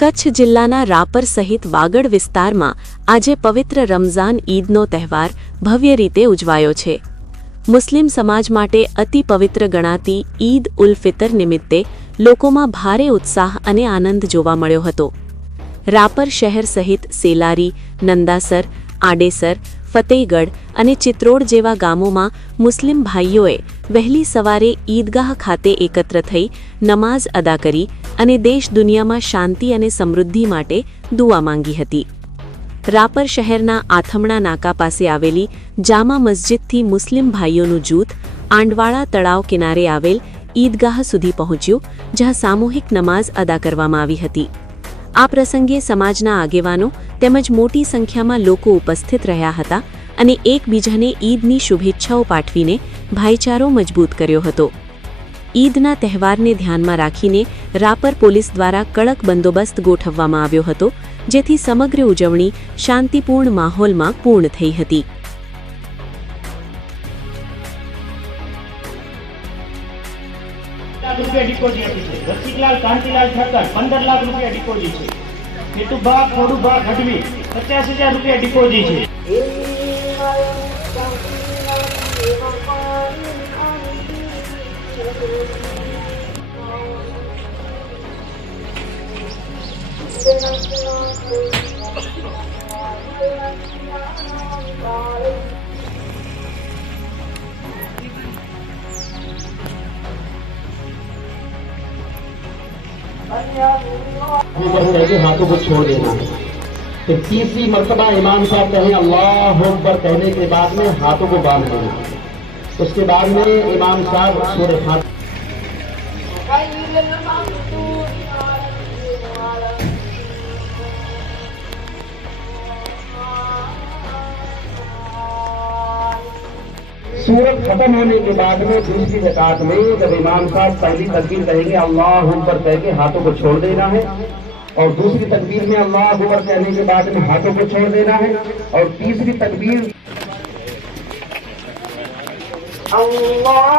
કચ્છ જિલ્લાના રાપર સહિત વાગડ વિસ્તારમાં આજે પવિત્ર રમઝાન ઈદનો તહેવાર ભવ્ય રીતે ઉજવાયો છે। મુસ્લિમ સમાજ માટે અતિ પવિત્ર ગણાતી ઈદ ઉલ ફિતર નિમિત્તે લોકોમાં ભારે ઉત્સાહ અને આનંદ જોવા મળ્યો હતો। રાપર શહેર સહિત સેલારી, નંદાસર, આડેસર, ફતેહગઢ અને ચિત્રોડ જેવા ગામોમાં મુસ્લિમ ભાઈઓએ વહેલી સવારે ઈદગાહ ખાતે એકત્ર થઈ નમાઝ અદા કરી અને દેશ દુનિયામાં શાંતિ અને સમૃદ્ધિ માટે દુઆ માંગી હતી। રાપર શહેરના આથમણા નાકા પાસે આવેલી જામા મસ્જિદથી મુસ્લિમ ભાઈઓનું જૂથ આંડવાળા તળાવ કિનારે આવેલ ઈદગાહ સુધી પહોંચ્યું, જ્યાં સામૂહિક નમાઝ અદા કરવામાં આવી હતી। આ પ્રસંગે સમાજના આગેવાનો તેમજ મોટી સંખ્યામાં લોકો ઉપસ્થિત રહ્યા હતા અને એકબીજાને ઈદની શુભેચ્છાઓ પાઠવીને ભાઈચારો મજબૂત કર્યો હતો। ઈદના તહેવારને ધ્યાનમાં રાખીને રાપર પોલીસ દ્વારા કડક બંદોબસ્ત ગોઠવવામાં આવ્યો હતો, જેથી સમગ્ર ઉજવણી શાંતિપૂર્ણ માહોલમાં પૂર્ણ થઈ હતી। રૂપિયા ડિપોઝિટ આપી છે। રસિકલાલ કાંતિલાલ ઠક્કર 15 લાખ રૂપિયા ડિપોઝિટ છે। કેતુભા ખોડુભા ગઢવી 50,000 રૂપિયા ડિપોઝિટ છે। हाथों को छोड़ देना है। फिर तीसरी मर्तबा इमाम साहब कहें अल्लाह अकबर कहने के बाद में हाथों को बांध देना। उसके बाद में इमाम साहब सूरह फातिहा सूरत खत्म होने के बाद में दूसरी रकात में जब इमाम साहब पहली तकबीर कहेंगे अल्लाह अकबर कह के हाथों को छोड़ देना है, और दूसरी तकबीर में अल्लाह अकबर कहने के बाद में हाथों को छोड़ देना है, और तीसरी तकबीर Allah